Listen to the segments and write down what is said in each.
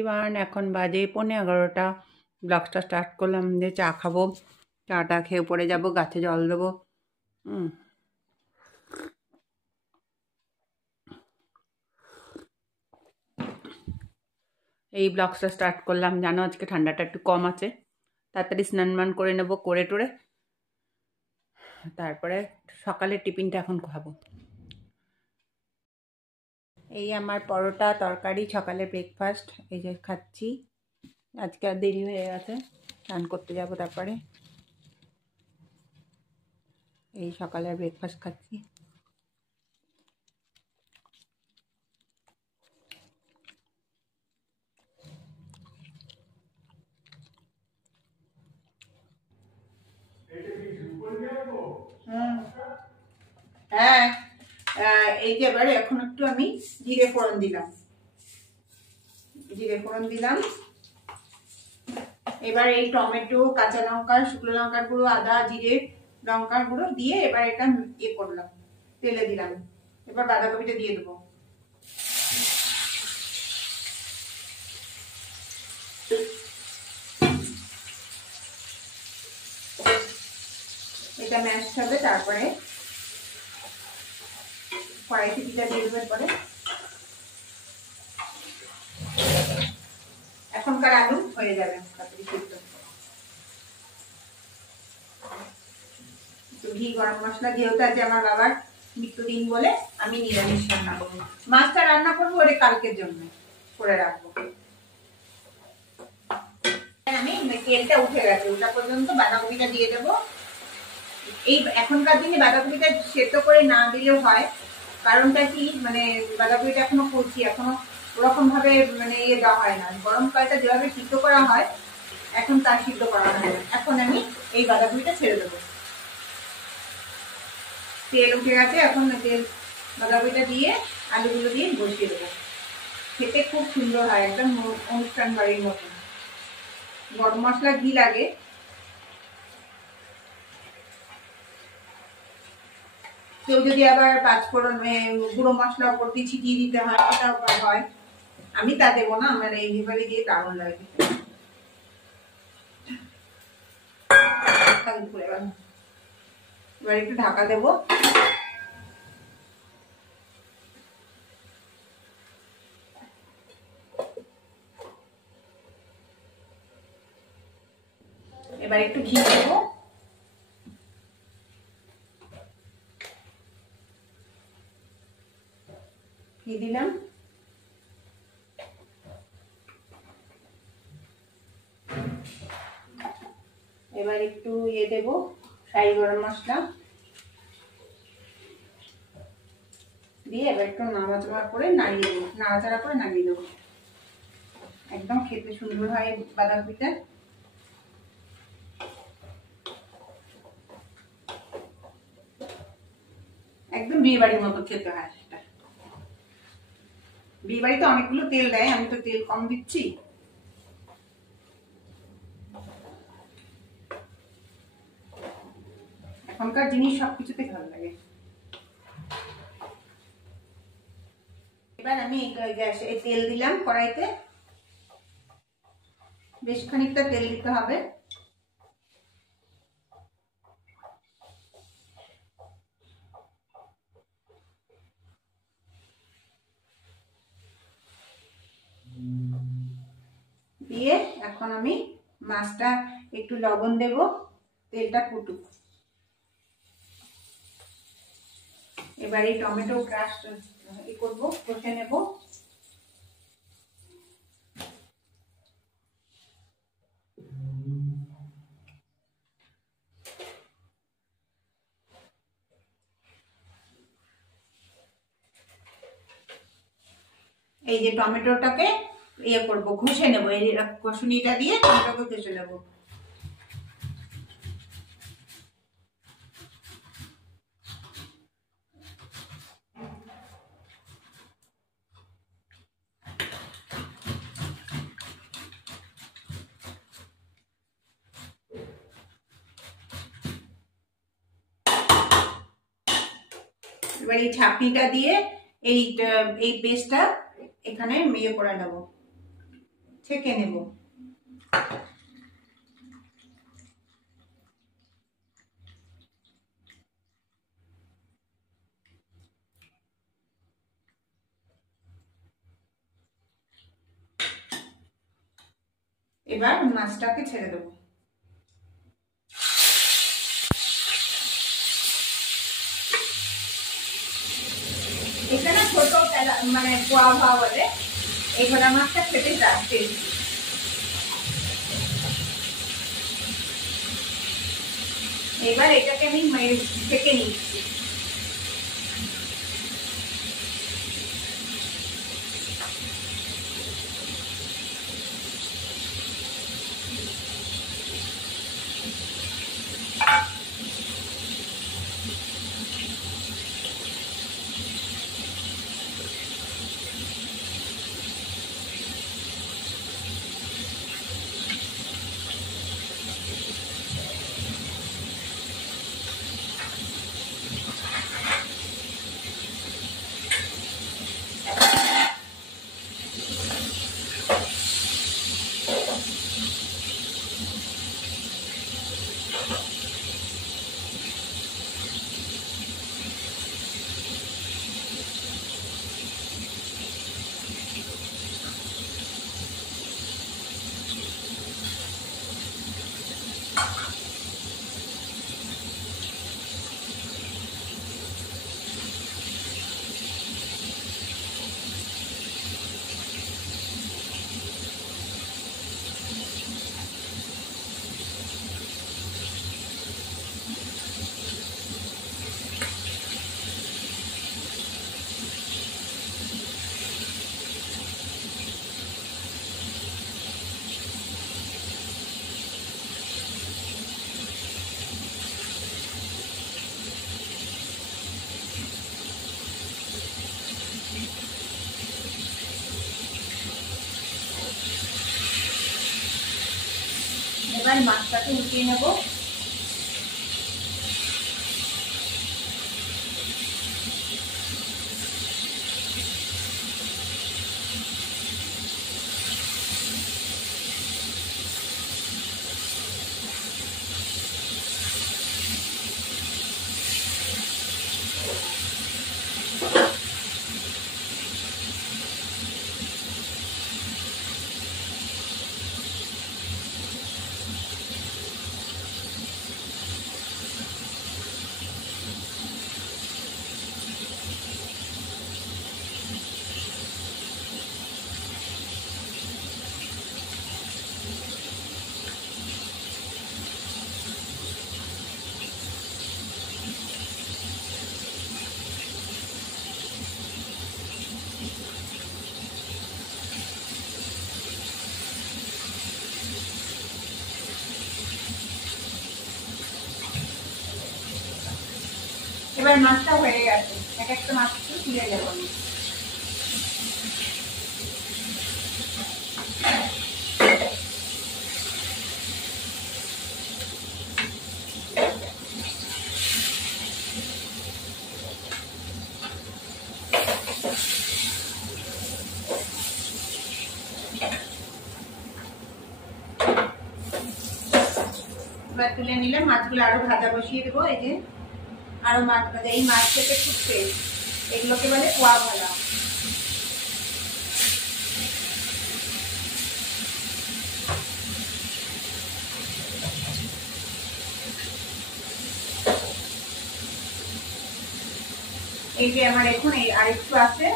এবার এখন বাজে 11:15। ব্লগটা স্টার্ট করলাম যে চা খাবো, চাটা খেয়ে পরে যাব, গাছে জল দেবো। এই ব্লগটা স্টার্ট করলাম, জানো আজকে ঠান্ডাটা একটু কম আছে। তাড়াতাড়ি স্নান মান করে নেবো, করে টোরে তারপরে সকালের টিফিনটা এখন খাবো। এই আমার পরোটা তরকারি সকালে ব্রেকফাস্ট, এই যে খাচ্ছি। আজকে আর দেরি হয়ে গেছে, স্নান করতে যাব, তারপরে এই সকালের ব্রেকফাস্ট খাচ্ছি। হ্যাঁ, এই যে এবারে এখন একটু আমি জিরে ফোড়ন দিলাম, এবার এই টমেটো, কাঁচা লঙ্কা, শুকনো লঙ্কার গুঁড়ো, আদা, জিরে, লঙ্কার গুঁড়ো দিয়ে এবার এটা করলাম, তেলে দিলাম। এবার বাঁধাকপিটা দিয়ে দেবো। এটা ম্যাশ হবে, তারপরে কড়াইশুঁটিটা দিয়ে দেবো। পরে এখনকার আলু হয়ে যাবে তাড়াতাড়ি সিদ্ধ। একটু ঘি, গরম মশলা, যেহেতু আছে আমার বাবার মৃত্যুদিন বলে আমি নিরামিষ রান্না করবো। মাছটা রান্না করবো ওরে কালকের জন্য করে রাখবো। আমি তেলটা উঠে গেছে, ওটা পর্যন্ত বাঁধাকপিটা দিয়ে দেবো। এই এখনকার দিনে বাঁধাকপিটা সেদ্ধ করে না দিলেও হয়, কারণটা কি, মানে বাঁধাকপিটা এখনো কচি, এখনো ওরকম ভাবে মানে দেওয়া হয় না। গরমকালটা যেভাবে সিদ্ধ করা হয় এখন তার সিদ্ধ করা হয় না। এখন আমি এই বাঁধাকপিটা ছেড়ে দেবো। তেল উঠে গেছে, এখন তেল বাঁধাকপিটা দিয়ে আলুগুলো দিয়ে বসিয়ে দেবো। খেতে খুব সুন্দর হয়, একদম অনুষ্ঠান বাড়ির মতো। গরম মশলা ঘি লাগে, কেউ যদি আবার পাঁচফোড়ন গুঁড়ো মশলা উপর দিয়ে ছিটিয়ে দিতে হয়, সেটাও হয়। আমি তা দেবো না, আমার এইভাবে দিয়ে দারুণ লাগে। এবার একটু ঢাকা দেবো। এবার একটু ঘি দেবো, ঘি দিলাম। এবার একটু দেবো ফ্রাই গরম মশলা দিয়ে এবার একটু নাড়াচাড়া করে নাড়িয়ে দেবো। একদম খেতে সুন্দর হয় বাঁধাকপিটা। একদম বিয়ে বাড়ির মতো খেতে হয় সেটা। বিয়ে বাড়িতে অনেকগুলো তেল দেয়, আমি তো তেল কম দিচ্ছি। এখনকার জিনিস সবকিছুতে ভালো লাগে। এবার আমি গ্যাসে তেল দিলাম কড়াইতে, বেশ খানিকটা তেল দিতে হবে। দিয়ে এখন আমি মাছটা একটু লবণ দেব, তেলটা ফুটুক। এবার এই টমেটো ক্রাশ করবো, কষে নেব। এই যে টমেটোটাকে করবো, ঘষে নেবো, এই কষুনিটা দিয়ে টমেটোকে ঘষে নেবো। এবার এই ছাঁকনিটা দিয়ে এই পেস্টটা এখানে করে নেবো। ছেঁকে নেব। এবার মাছটাকে ছেড়ে দেবো। এখানে ছোট মানে পোয়া ভাওয়া বলে, এই ভোলা মাছটা খেতে যাচ্ছে। এবার এটাকে আমি ছেঁকে নিচ্ছি। এবার মাছটাকে উঠিয়ে নেব। এবার মাছটা হয়ে গেছে, এক একটা মাছ তুলে নেব। এবার তুলে নিলে মাছগুলো আরো ভাজা বসিয়ে দেবো। এই যে আরো মাছ ভাজা, এই মাছ থেকে ফুটছে, এগুলোকে বলে পোয়া ভাজা। এই যে আমার এখন এই আরেকটু আছে,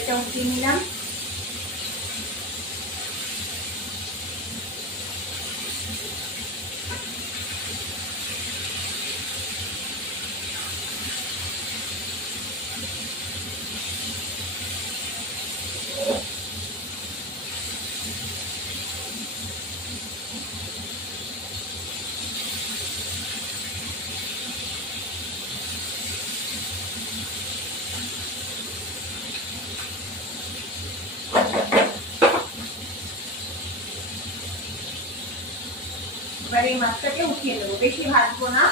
এটা উঠিয়ে নিলাম। এবার এই মাছটাকে উঠিয়ে নেবো, বেশি ভাজবো না।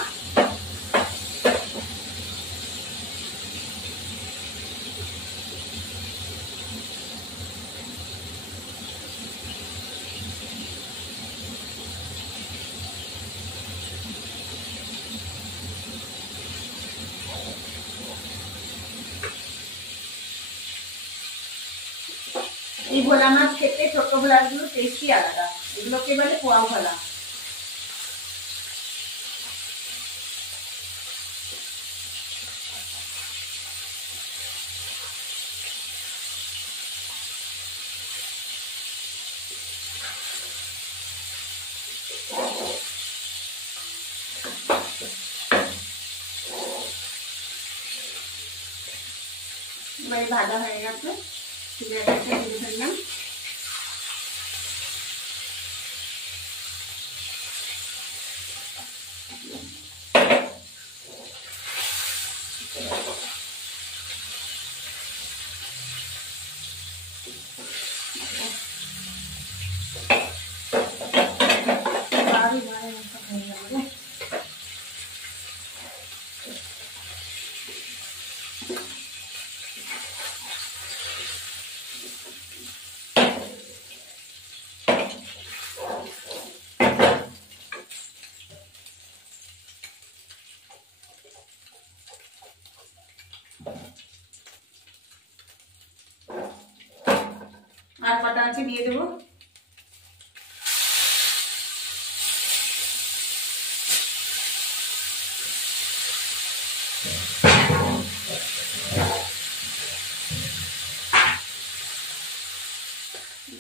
এই ভোলা মাছ খেতে ছোট ভোলাগুলো টেস্টি আলাদা, এগুলোকে বলে পোয়া ভোলা। এবারে ভাজা হয়ে গেছে, তুলে ফেললাম। আর কটা আছে দিয়ে দেবো।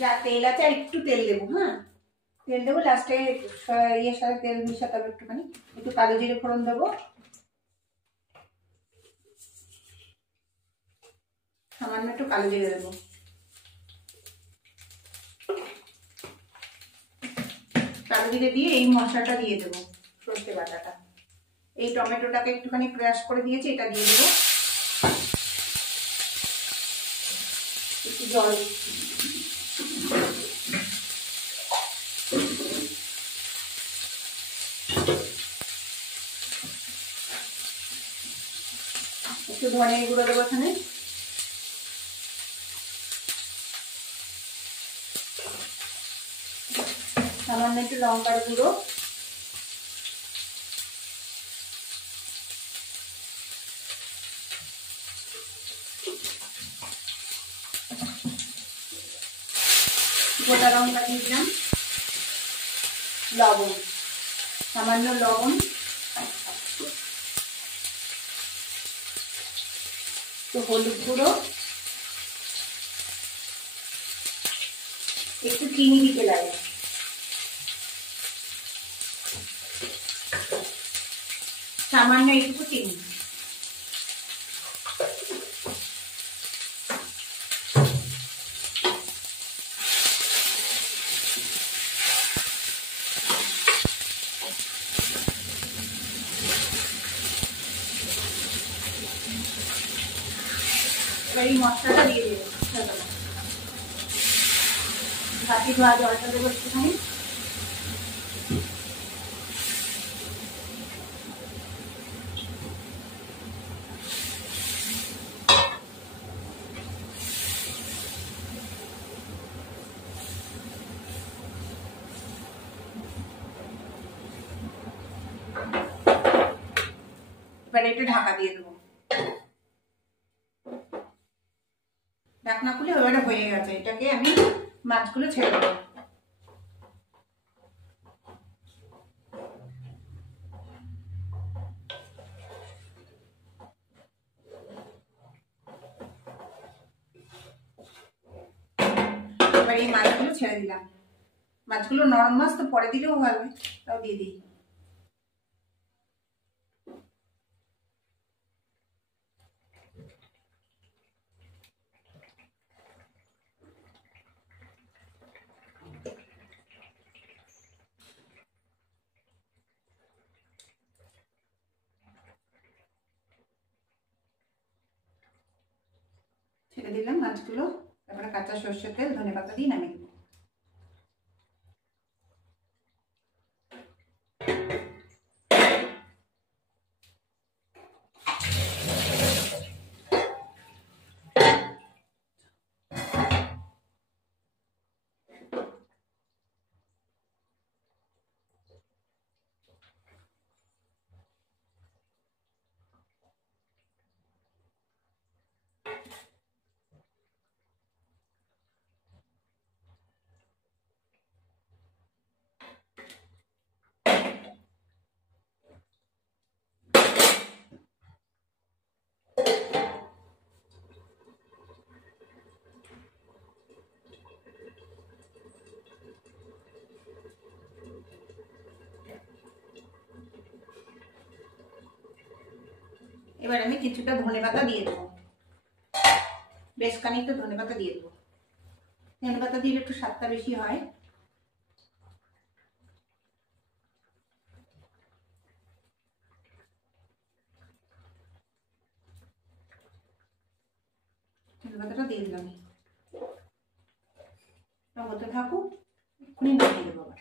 যা তেল আছে আর একটু তেল দেবো। হ্যাঁ, তেল দেবো লাস্টে, ইয়ের সাথে তেল মিশাতে হবে একটুখানি। একটু কালো জিরে ফোড়ন দেবো, সামান্য একটু কালো জিরে দেবো। কালো জিরে দিয়ে এই মশলাটা দিয়ে দেবো, সর্ষে বাটাটা। এই টমেটোটাকে একটুখানি ক্রাশ করে দিয়েছি, এটা দিয়ে দেবো। একটু জল দিচ্ছি। একটু ধনে গুঁড়ো দেবো এখানে। সামান্য একটু লঙ্কার গুঁড়ো। গোটা লঙ্কা দিয়ে দিলাম। লবণ, সামান্য লবণ, একটু হলুদ গুঁড়ো, একটু চিনি দিতে লাগে, সামান্য একটু চিনি। এবার এই মশলাটা দিয়ে দেবো। বাকি ধোয়া জলটা দেবো একটুখানি। এবার একটু ঢাকা দিয়ে দেবো। ঢাকনা খুলে এবারে হয়ে গেছে, এটাকে আমি মাছগুলো ছেড়ে দেবো। এবার এই মাছগুলো ছেড়ে দিলাম। মাছগুলো নরম মাছ তো পরে দিলেও হবে, তাও দিয়ে দিই। ছেড়ে দিলাম মাছগুলো। তারপরে কাঁচা সর্ষের তেল, ধনেপাতা দিয়ে নামিয়ে দেবো। এবার আমি কিছুটা ধনেপাতা দিয়ে দেবো, বেশ খানিকটা ধনেপাতা দিয়ে দেবো। ধনেপাতা দিলে একটু স্বাদটা বেশি হয়। ধনেপাতাটা দিয়ে দিলাম, হতে থাকুক, এক্ষুনি নামিয়ে দেবো আবার।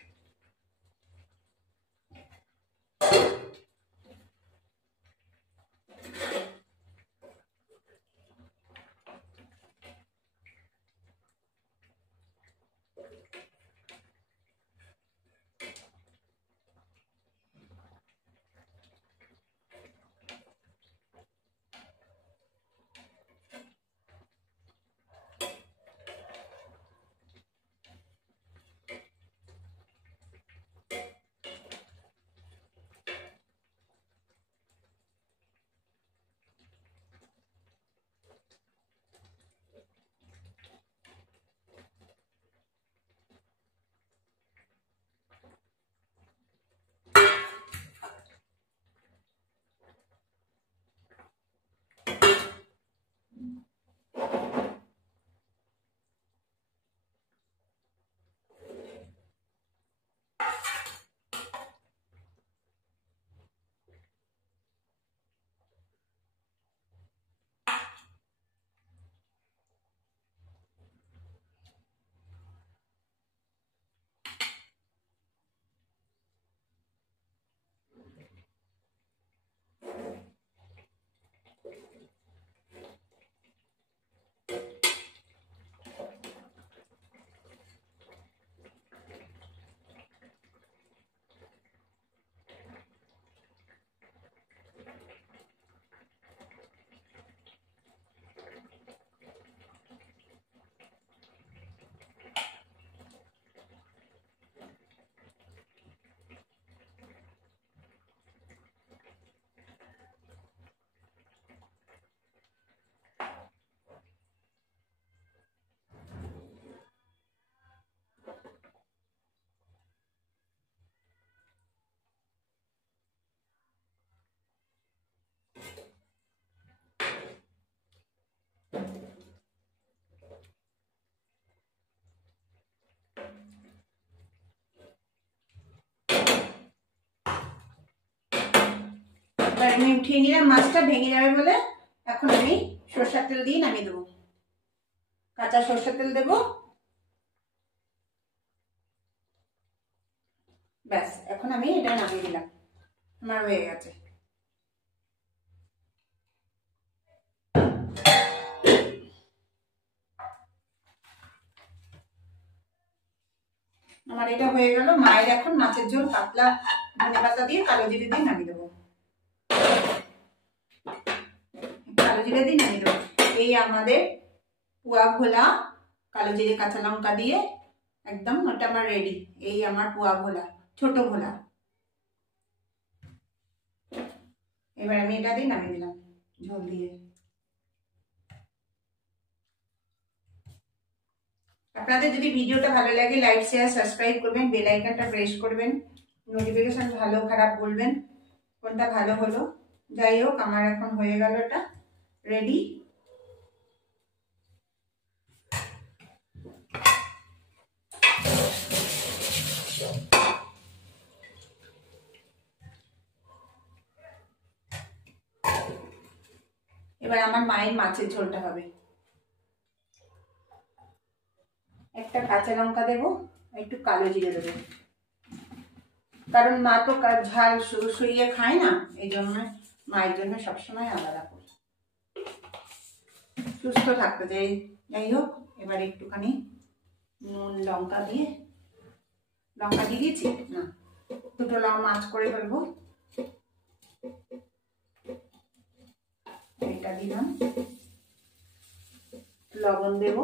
আমি উঠিয়ে নিলাম, মাছটা ভেঙে যাবে বলে। এখন আমি সরষের তেল দিয়ে নামিয়ে দেবো, কাঁচা সরষের তেল দেবো। ব্যাস, এখন আমি এটা নামিয়ে দিলাম, আমার হয়ে গেছে। আমার এটা হয়ে গেল। মায়ের এখন মাছের ঝোল পাতলা ধনেপাতা দিয়ে কালো জিরে দিয়ে নামিয়ে দেবো, কালো জিরে দিয়ে নামিয়ে দেবো। এই আমাদের পোয়া ভোলা কালো জিরে কাঁচা লঙ্কা দিয়ে একদম ওটা আমার রেডি। এই আমার পোয়া ভোলা, ছোট ভোলা। এবার আমি এটা দিয়ে নামিয়ে দিলাম ঝোল দিয়ে। আপনাদের যদি ভিডিওটা ভালো লাগে লাইক শেয়ার সাবস্ক্রাইব করবেন, বেল আইকনটা প্রেস করবেন, নোটিফিকেশন ভালো খারাপ বলবেন কোনটা ভালো হলো। যাই হোক, আমার এখন হয়ে গেল এটা রেডি। এবার আমার মায়ের মাছের ঝোলটা হবে। একটা কাঁচা লঙ্কা দেবো, একটু কালো জিরে দেবো, কারণ মা তো ঝাল শুইয়ে খায় না, এই জন্য মায়ের জন্য সবসময় আলাদা করি, সুস্থ থাকতে চাই। যাই হোক, এবার একটুখানি নুন লঙ্কা দিয়ে, লঙ্কা দিয়ে দিয়েছি না, দুটো মাছ করে ফেলবো। এটা দিলাম, লবণ দেব,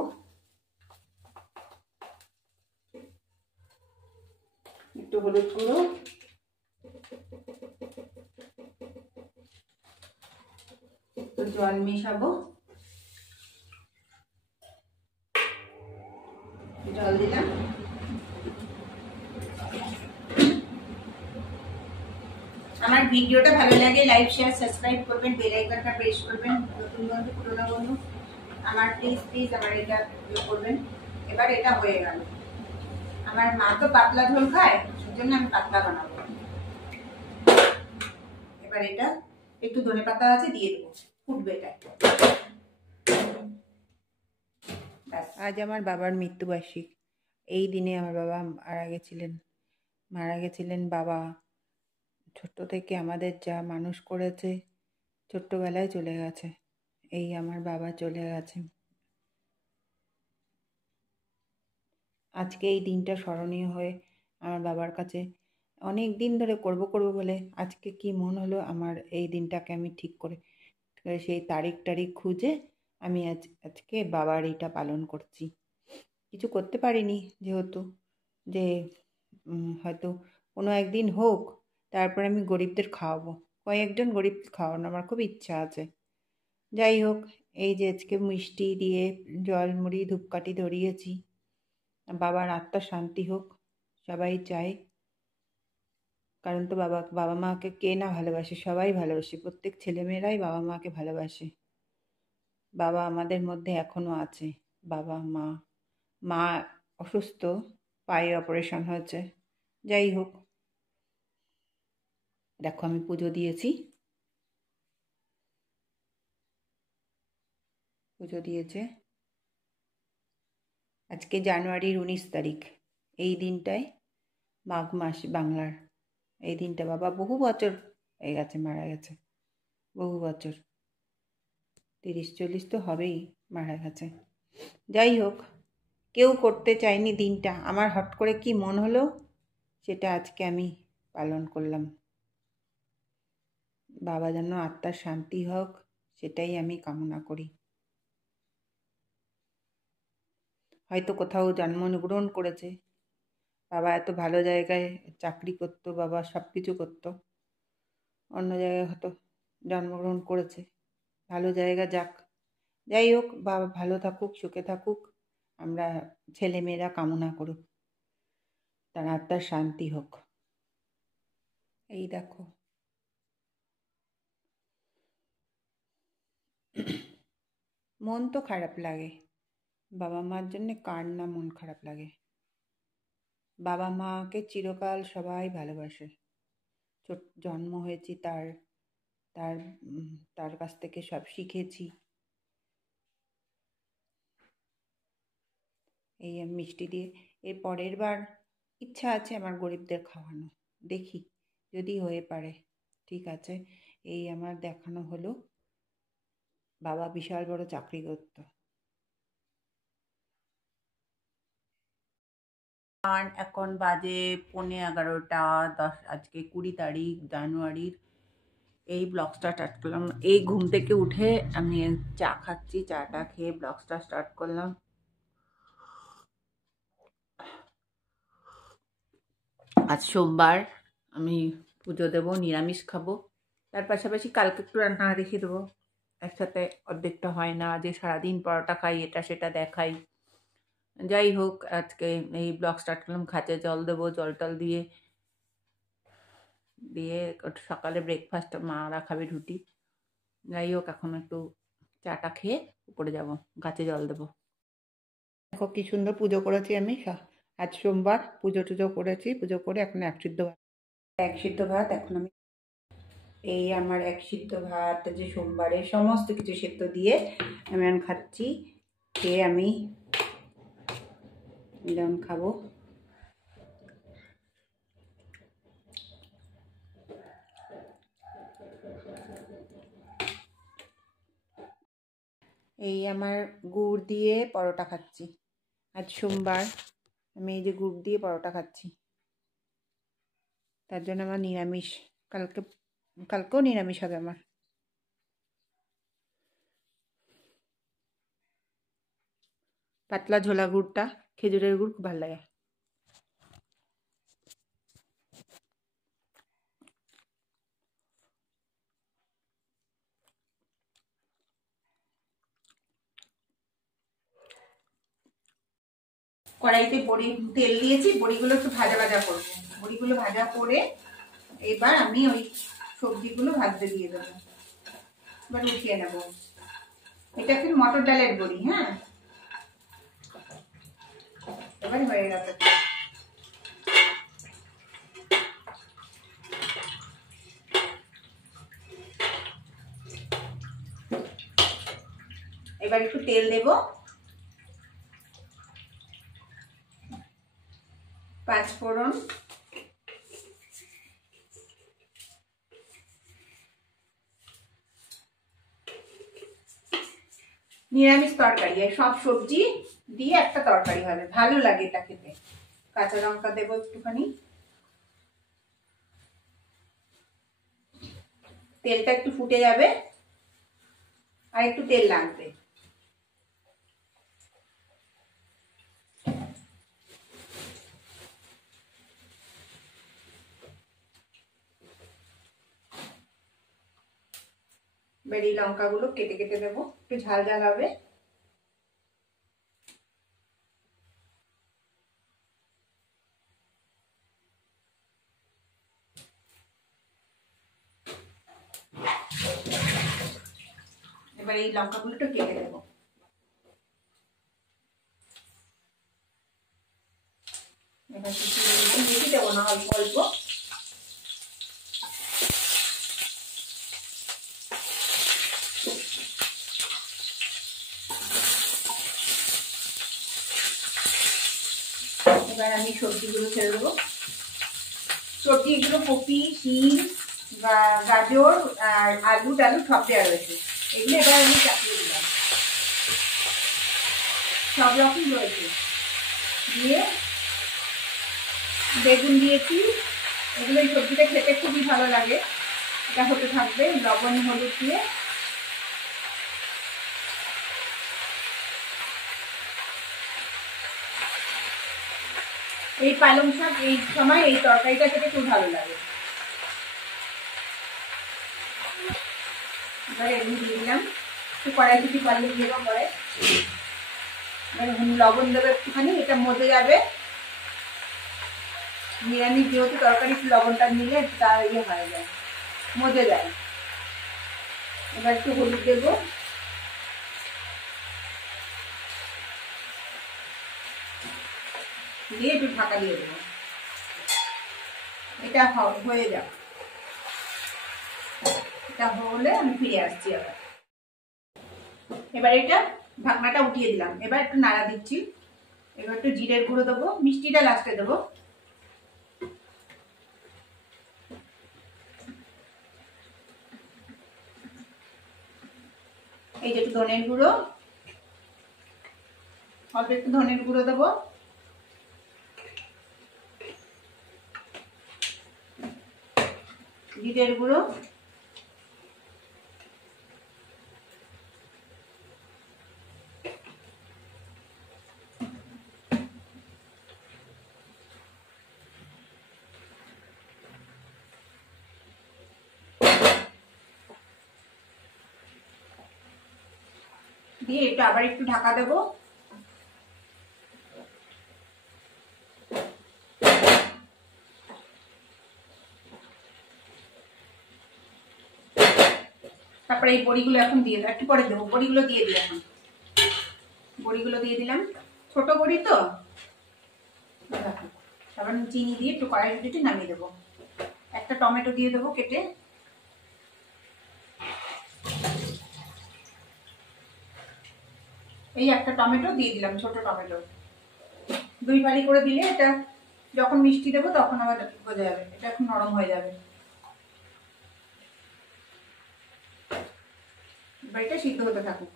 একটু হলুদ গুঁড়ো, একটু জল মেশাবো, জল দিলাম। আমার ভিডিওটা ভালো লাগে লাইক শেয়ার সাবস্ক্রাইব করবেন, বেল আইকনটা প্রেস করবেন। নতুন বন্ধু পুরনো বন্ধু আমার প্লিজ আমার এটা করবেন। এবার এটা হয়ে গেল। আমার মা তো পাতলা ঝোল খায়, সেজন্য আমি পাতলা বানাবো। এবার এটা একটু ধনেপাতা আছে দিয়ে দেবো, ফুটবে এটা। আজ আমার বাবার মৃত্যুবার্ষিক। এই দিনে আমার বাবা মারা গেছিলেন। বাবা ছোট্ট থেকে আমাদের যা মানুষ করেছে, ছোট্টবেলায় চলে গেছে। এই আমার বাবা চলে গেছে। আজকে এই দিনটা স্মরণীয় হয়ে আমার বাবার কাছে অনেক দিন ধরে করব বলে আজকে কি মন হলো, আমার এই দিনটাকে আমি ঠিক করে সেই তারিখ খুঁজে আমি আজকে বাবার এইটা পালন করছি। কিছু করতে পারিনি যেহেতু, যে হয়তো কোনো একদিন হোক, তারপর আমি গরিবদের খাওয়াবো, কয়েকজন গরিবকে খাওয়ানো আমার খুব ইচ্ছা আছে। যাই হোক, এই যে আজকে মিষ্টি দিয়ে জল মুড়ি ধূপকাঠি ধরিয়েছি। বাবার আত্মার শান্তি হোক, সবাই চায়। কারণ তো বাবা মাকে কে না ভালোবাসে, সবাই ভালোবাসে, প্রত্যেক ছেলেমেয়েরাই বাবা মাকে ভালোবাসে। বাবা আমাদের মধ্যে এখনো আছে। বাবা মা অসুস্থ, পায়ে অপারেশন হয়েছে। যাই হোক, দেখো আমি পুজো দিয়েছে। আজকে জানুয়ারির 19 তারিখ। এই দিনটায় মাঘ মাস বাংলার এই দিনটা বাবা বহু বছর হয়ে গেছে, মারা গেছে বহু বছর, 30-40 তো হবেই মারা গেছে। যাই হোক, কেউ করতে চায়নি দিনটা, আমার হট করে কি মন হলো সেটা আজকে আমি পালন করলাম। বাবা যেন আত্মার শান্তি হোক, সেটাই আমি কামনা করি। হয়তো কোথাও জন্মগ্রহণ করেছে, বাবা এত ভালো জায়গায় চাকরি করতো, বাবা সব কিছু করতো, অন্য জায়গায় হয়তো জন্মগ্রহণ করেছে, ভালো জায়গা যাক। যাই হোক, বাবা ভালো থাকুক, সুখে থাকুক, আমরা ছেলেমেয়েরা কামনা করুক তার আত্মার শান্তি হোক। এই দেখো, মন তো খারাপ লাগে, বাবা মার জন্য কার না মন খারাপ লাগে। বাবা মাকে চিরকাল সবাই ভালোবাসে। জন্ম হয়েছি তার তার তার কাছ থেকে সব শিখেছি। এই মিষ্টি দিয়ে এর পরের বার ইচ্ছা আছে আমার গরিবদের খাওয়ানো, দেখি যদি হয়ে পারে। ঠিক আছে, এই আমার দেখানো হলো। বাবা বিশাল বড় চাকরি করত। এখন বাজে 11:15, আজকে 20 তারিখ জানুয়ারির। এই ব্লগসটা স্টার্ট করলাম। এই ঘুম থেকে উঠে আমি চা খাচ্ছি, চাটা খেয়ে ব্লগসটা স্টার্ট করলাম। আজ সোমবার, আমি পুজো দেবো, নিরামিষ খাবো। তার পাশাপাশি কালকে একটু রান্না রেখে দেবো, একসাথে অর্ধেকটা হয় না যে সারাদিন পরোটা খাই, এটা সেটা দেখাই। যাই হোক, আজকে এই ব্লগ স্টার্ট করলাম। খাঁচে জল দেবো, জল টল দিয়ে সকালে ব্রেকফাস্ট মারা খাবে রুটি। যাই হোক, এখন একটু চাটা খেয়ে উপরে যাব, গাছে জল দেবো। দেখো কি সুন্দর পুজো করেছি আমি। আজ সোমবার পুজো করেছি, পুজো করে এখন এক সিদ্ধ ভাত এখন আমি এই আমার এক সিদ্ধ ভাত, যে সোমবারে সমস্ত কিছু সিদ্ধ দিয়ে আমি এখন খাচ্ছি। খেয়ে আমি যেমন খাবো। এই আমার গুড় দিয়ে পরোটা খাচ্ছি। আজ সোমবার, আমি এই যে গুড় দিয়ে পরোটা খাচ্ছি। তার জন্য আমার নিরামিষ, কালকেও নিরামিষ হবে আমার। পাতলা ঝোলা গুড়টা, খেজুরের গুড় খুব ভালো লাগে। কড়াইতে তেল দিয়েছি, বড়িগুলো একটু ভাজা করবো। বড়িগুলো ভাজা করে এবার আমি ওই সবজিগুলো ভাজতে দিয়ে দেবো। এবার উঠিয়ে নেব। এটা কি মটর ডালের বড়ি। হ্যাঁ, এবার হয়ে গেছে। এবার একটু তেল দেব, 5 ফোড়ন, নিরামিষ তরকারি, সব সবজি দিয়ে একটা তরকারি হবে, ভালো লাগে এটা খেতে। কাঁচা লঙ্কা দেবো একটুখানি, তেলটা একটু ফুটে যাবে আর একটু তেল লাগবে। বেরি লঙ্কাগুলো কেটে কেটে দেবো, একটু ঝাল ঝাল হবে। এবার এই লঙ্কাগুলো একটু কেটে দেবো। এবার বেশি দেবো না, অল্প অল্প। এবার আমি সবজিগুলো ছেড়ে দেবো। সবজিগুলো কপি, শিম, গাজর আর আলু টালু সব দেওয়া রয়েছে। এগুলো এবার আমি চাপিয়ে দিলাম, সব রকম রয়েছে। দিয়ে বেগুন দিয়েছি, এগুলো এই সবজিটা খেতে খুবই ভালো লাগে। এটা হতে থাকবে, লবণ হলুদ দিয়ে। এই পালং শাক এই সময় এই তরকারিটা খেতে খুব ভালো লাগে। এবার এগুলো দিয়ে দিলাম, একটু কড়াই কিছু পারলে দিয়ে দেবো পরে। লবণ দেবে একটুখানি, এটা মজে যাবে। নিরামিষ যেহেতু তরকারি, লবণটা নিলে তার ইয়ে হয়ে যায়, মজে যায়। এবার একটু হলুদ দেবো, দিয়ে একটু ঢাকা দিয়ে দেবো। এটা হয়ে যাবে, এটা হলে আমি ফিরে আসছি আবার। এবার এটা ঢাকনাটা উঠিয়ে দিলাম, এবার একটু নাড়া দিচ্ছি। এবার একটু জিরের গুঁড়ো দেবো, মিষ্টিটা লাস্টে দেবো। এই যে একটু ধনের গুঁড়ো, অল্প একটু ধনের গুঁড়ো দেবো। জিরের গুঁড়ো, দিয়ে এটা আবার একটু ঢাকা দেবো। তারপরে এই বড়িগুলো এখন দিয়ে একটু পরে দেবো, বড়িগুলো দিয়ে দিই এখন। বড়িগুলো দিয়ে দিলাম, ছোট বড়ি তো। তারপর চিনি দিয়ে একটু কড়াই রুটিটি নামিয়ে দেবো। একটা টমেটো দিয়ে দেবো কেটে। এই একটা টমেটো দিয়ে দিলাম, ছোট টমেটো। 2 ফালি করে দিলে এটা যখন মিষ্টি দেবো তখন আবার বোঝা যাবে, এটা এখন নরম হয়ে যাবে। এবার এটা সিদ্ধ হতে থাকুক,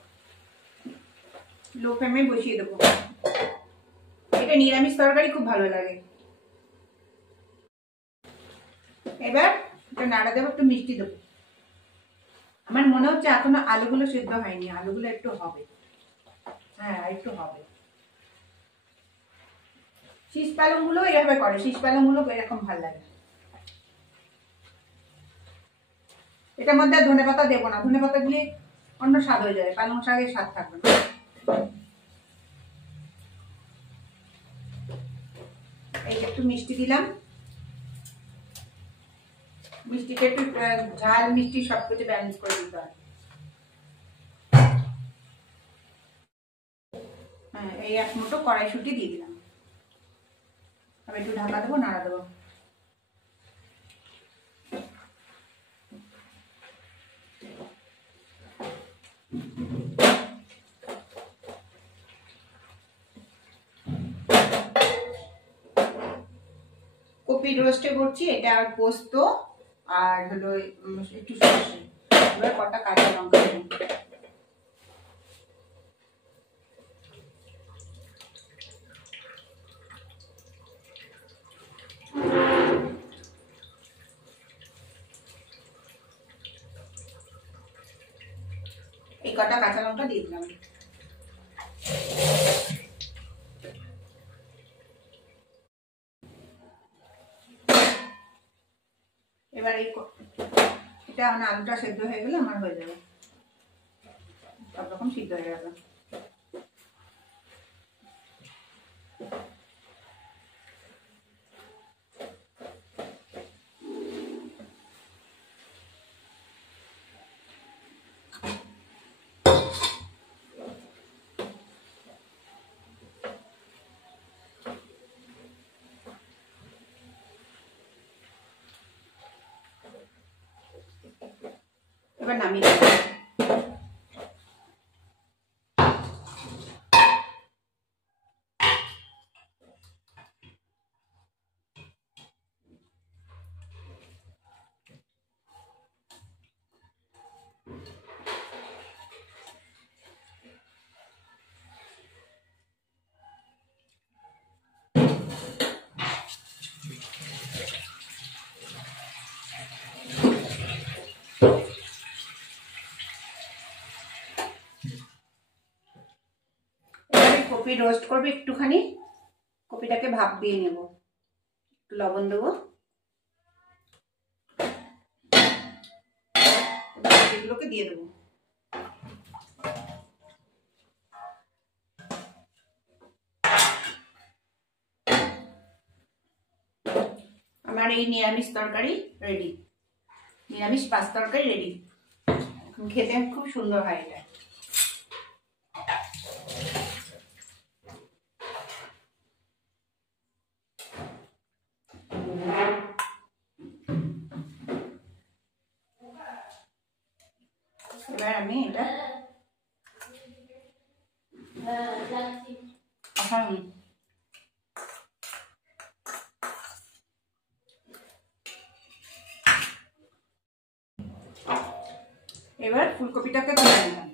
লো ফ্লেমে বসিয়ে দেবো। এটা নিরামিষ তরকারি খুব ভালো লাগে। এবার এটা নাড়া দেবো, একটু মিষ্টি দেবো। আমার মনে হচ্ছে এখনো আলুগুলো সিদ্ধ হয়নি, আলুগুলো একটু হবে। হ্যাঁ, একটু হবে। শীষ পালং গুলো এভাবে করে, শীষ পালং গুলো এরকম ভালো লাগে। এটার মধ্যে ধনে পাতা দেবো না, ধনে পাতা দিলে অন্য স্বাদ হয়ে যাবে, পালং শাকের স্বাদ থাকবে না। এই একটু মিষ্টি দিলাম, মিষ্টিটা একটু ঝাল মিষ্টি সবকিছু ব্যালেন্স করে দিতে হয়। হ্যাঁ, এই এক মুঠো কড়াইশুঁটি দিয়ে দিলাম। আমি একটু ঢাকা দেবো, নাড়া দেবো। কপি রোস্টে করছি, এটা আর পোস্ত আর হলো একটু সরষে, এবার কটা কাঁচা লঙ্কা দেবো। এই কটা কাঁচা লঙ্কা দিয়ে দিলাম। এবার এটা আমার আলুটা সেদ্ধ হয়ে গেলে আমার হয়ে যাবে, সব রকম সিদ্ধ হয়ে গেল। এবার নামিয়ে দেবো। কপি রোস্ট করবো একটুখানি, কপিটাকে ভাপ দিয়ে নেব, একটু লবণ দেবো, এগুলোকে দিয়ে দেবো। আমার এই নিরামিষ তরকারি রেডি, নিরামিষ পাঁচ তরকারি রেডি। খেতে খুব সুন্দর হয় এটা। এবার আমি এটা এবার ফুলকপিটাকে তুলে নিলাম।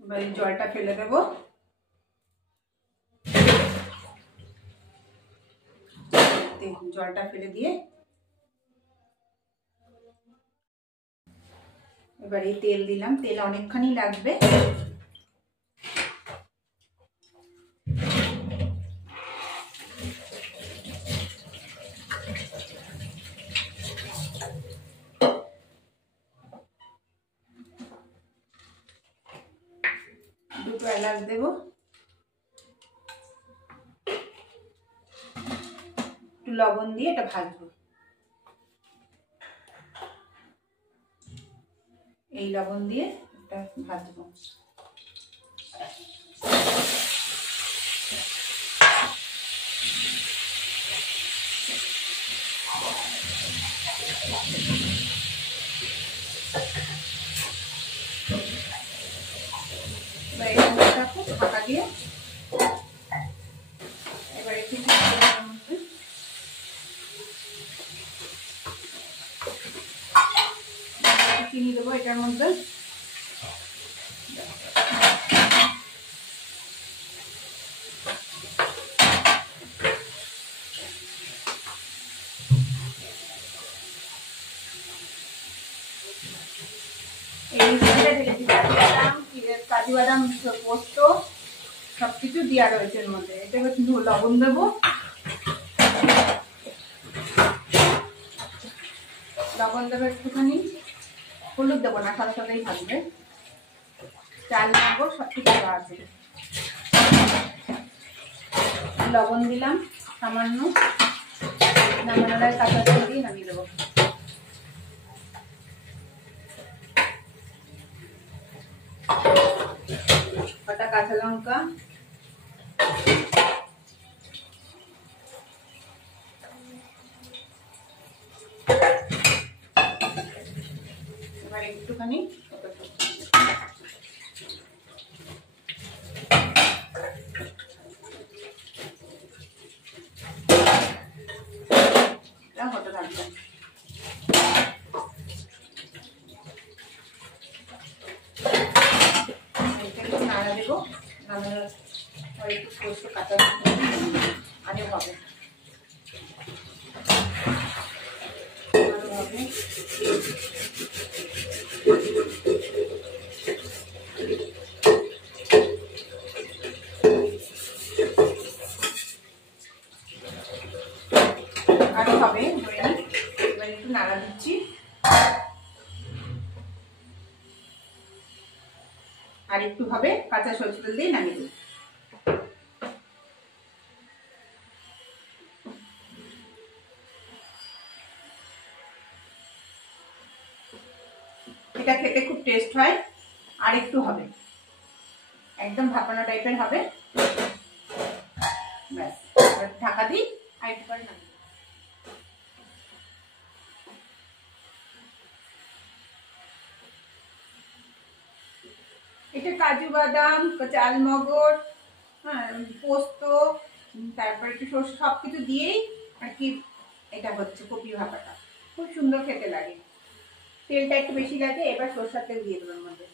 এবার জলটা ফেলে দেবো। জলটা ফেলে দিয়ে এবার এই তেল দিলাম, তেল অনেকখানি লাগবে। দুটো এলাচ দেবো, একটু লবণ দিয়ে এটা ভাজবো। এই লবণ দিয়ে এটা ভাজবো। ঢাকা দিয়ে এবার একটু চিনি দেবো এটার মধ্যে। বাদাম পোস্ত সবকিছু দেওয়া রয়েছে এর মধ্যে। এটা এবার লবণ দেবো, লবণ দেবো একটুখানি, হলুদ দেবো না, সাদা সাদাই থাকবে, চাল দেবো, সব কিছু দেওয়া আছে। লবণ দিলাম সামান্য, নামানোর কাঁচা তেল দিয়ে নামিয়ে দেবো। কটা কাঁচা লঙ্কা, এবার একটুখানি হতে থাকবে। নাড়া দেবো, নাড়ানোর পরে একটু পোস্ত কাঁচা আরও হবে, আরও হবে। এবার একটু নাড়া দিচ্ছি, আর একটু হবে, কাঁচা সরষের তেল দিয়ে নামিয়ে দেবো। এটা খেতে খুব টেস্ট হয়, আর একটু হবে, একদম ভাপানো টাইপের হবে। ব্যাস, ঢাকা দিই আর একটু পরে নামিয়ে। এটা কাজু বাদাম, চালমগজ, হ্যাঁ, পোস্ত, তারপরে একটু সরষে, সবকিছু দিয়েই আর কি এটা হচ্ছে কপি ভাপাটা। খুব সুন্দর খেতে লাগে, তেলটা একটু বেশি লাগে। এবার সরষের তেল দিয়ে দেবো এর মধ্যে।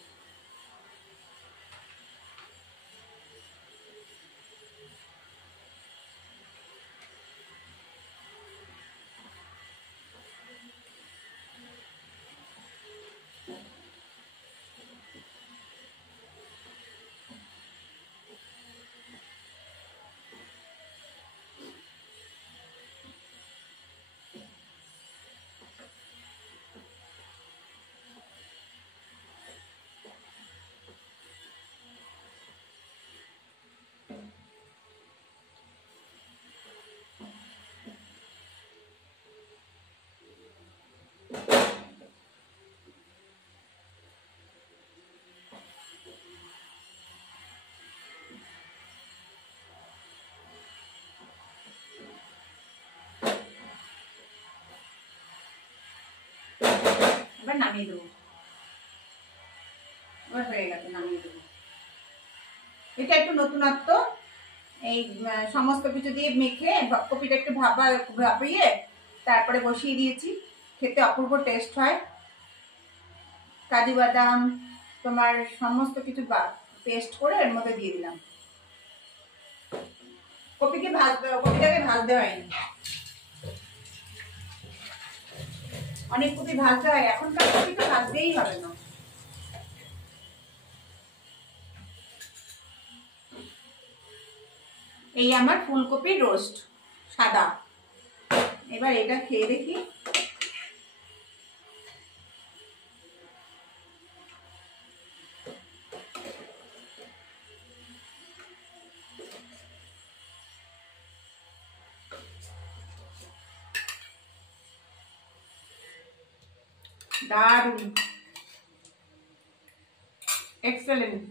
এবার নামিয়ে দেবো, এবার হয়ে গেছে, নামিয়ে দেবো। এটা একটু নতুনত্ব, এই সমস্ত কিছু দিয়ে মেখে কপিটা একটু ভাপিয়ে তারপরে বসিয়ে দিয়েছি। খেতে অপূর্ব টেস্ট হয়। কাজু বাদাম তোমার সমস্ত কিছু পেস্ট করে এর মধ্যে দিয়ে দিলাম। কপিটাকে ভাজতে হয়নি, অনেক কপি ভাজতে হয়, এখনকার কপি তো ভাজতেই হবে না। এই আমার ফুলকপি রোস্ট সাদা। এবার এটা খেয়ে দেখি। দারুণ, এক্সেলেন্ট।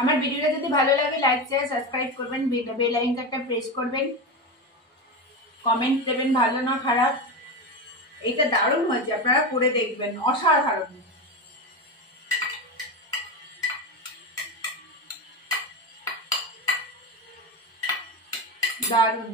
আমার ভিডিওটা যদি ভালো লাগে লাইক শেয়ার সাবস্ক্রাইব করবেন, বেল আইকনটা প্রেস করবেন, কমেন্ট দেবেন ভালো না খারাপ। এটা দারুণ হয়েছে, আপনারা করে দেখবেন, অসাধারণ দারুণ।